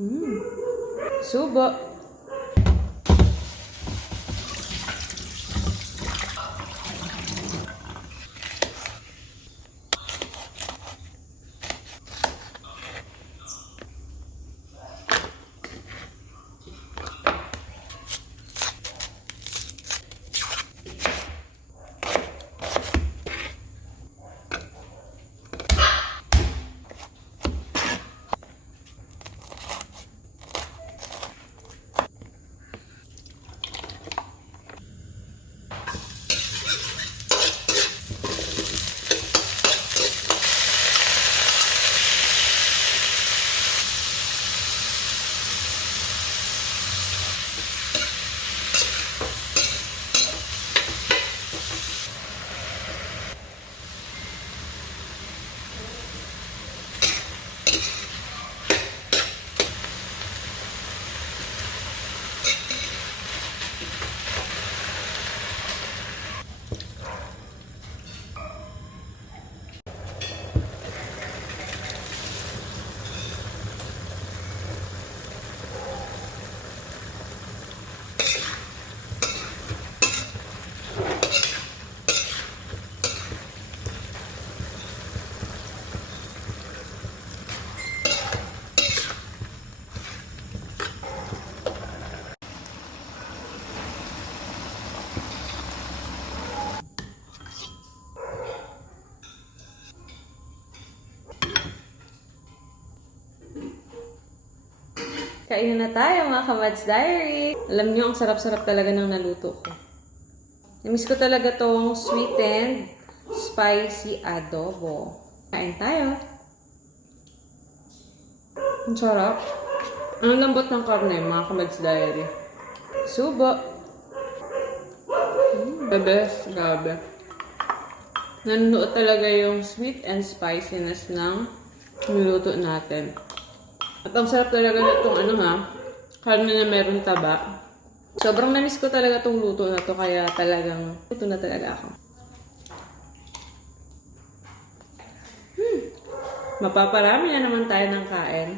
Mm. Subo. Kain na tayo mga kamads diary. Alam niyo, ang sarap-sarap talaga ng naluto ko. Namiss ko talaga tong sweetened spicy adobo. Kain tayo. Ang sarap. Ang lambot ng karne, mga kamads diary. Subo. Mm, the best, grabe. Nanunuot talaga yung sweet and spiciness ng niluto natin. At ang sarap talaga na itong ano ha, karne na meron taba. Sobrang namiss ko talaga itong luto na to kaya talagang ito na talaga ako. Hmm. Mapaparami na naman tayo ng kain.